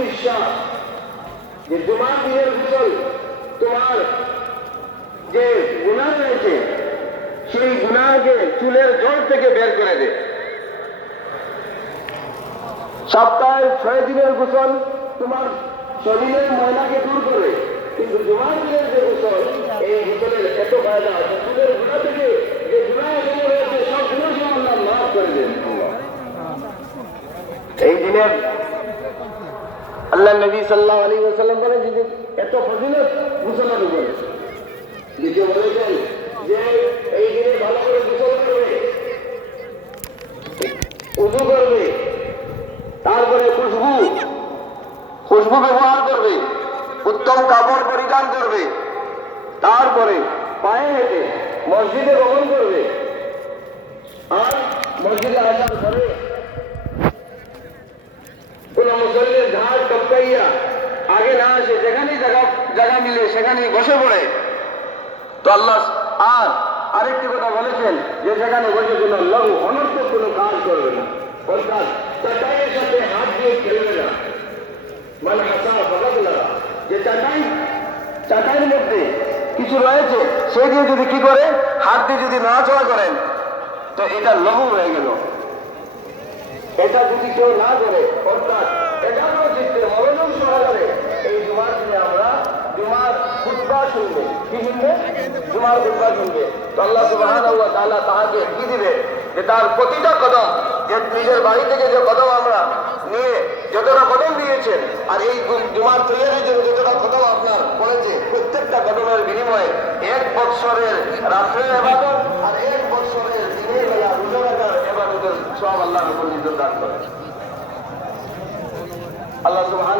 বিশ্বাস যে জুমার দিনের গোসল তোমার যে গুনাহ রয়েছে সেই গুনাহকে চুলের জল থেকে বের করে দেয়। সপ্তাহে 6 দিনের গোসল তোমার শরীরের ময়লাকে দূর করে, কিন্তু জুমার দিনের যে গোসল, এই গোসলের এত ফায়দা আছে, চুলের গুনাহ থেকে যে গুনাহ রয়েছে সব গুনাহকে আল্লাহ মাফ করে দেন। এই দিনের আল্লাহ নবী সাল্লাল্লাহু আলাইহি ওয়াসাল্লাম বলেন যে এত ফজিলত গোসলের উপরে। দ্বিতীয় বলেছেন যে এই দিনে ভালো করে গোসল করবে, ওযু করবে, তারপরে খুশবু ব্যবহার করবে, উত্তম কাপড় পরিধান করবে, তারপরে পায়ে হেঁটে মসজিদে গমন করবে। আর মসজিদে আসার পরে কোন মুসল্লির ঝাড় টপকাইয়া আগে না আসে, যেখানেই জায়গা মিলে সেখানেই বসে পড়ে, তো আল্লাহ আর আরেকটি কথা বলেছেন যে সেখানে বসে কোনো লঘু অনর্থক কোনো কাজ করবে না, অর্থাৎ চাটাইয়ের সাথে হাত দিয়ে খেলবে না। মানে হাসা ফকাত লাগা, যে চাটাইয়ের মধ্যে কিছু রয়েছে সে দিয়ে যদি কি করে হাত দিয়ে যদি নড়াচড়া করেন তো এটা লঘু হয়ে গেল। এটা যদি কেউ না করে, অর্থাৎ একাগ্র চিত্তে মনোযোগ সহকারে এই জুমার দিনে আমরা জুমার খুতবা শুনবে, কি শুনবে? জুমার খুতবা শুনবে। তো আল্লাহ সুবহানাহু ওয়া তাআলা তাহাকে কি দিবে যে তার প্রতিটা কদম, যে নিজের বাড়ি থেকে যে কদম আমরা নিয়ে যতটা কদম দিয়েছেন, আর এই জুমার তৈরির জন্য যতটা কদম আপনার পড়েছে, প্রত্যেকটা কদমের বিনিময়ে 1 বৎসরের রাত্রের ইবাদত আর 1 বৎসরের দিনের বেলা রোজা রাখার ইবাদতের সওয়াব আল্লাহ রাব্বুল ইজ্জত দান করেন। আল্লাহ সুবহানাহু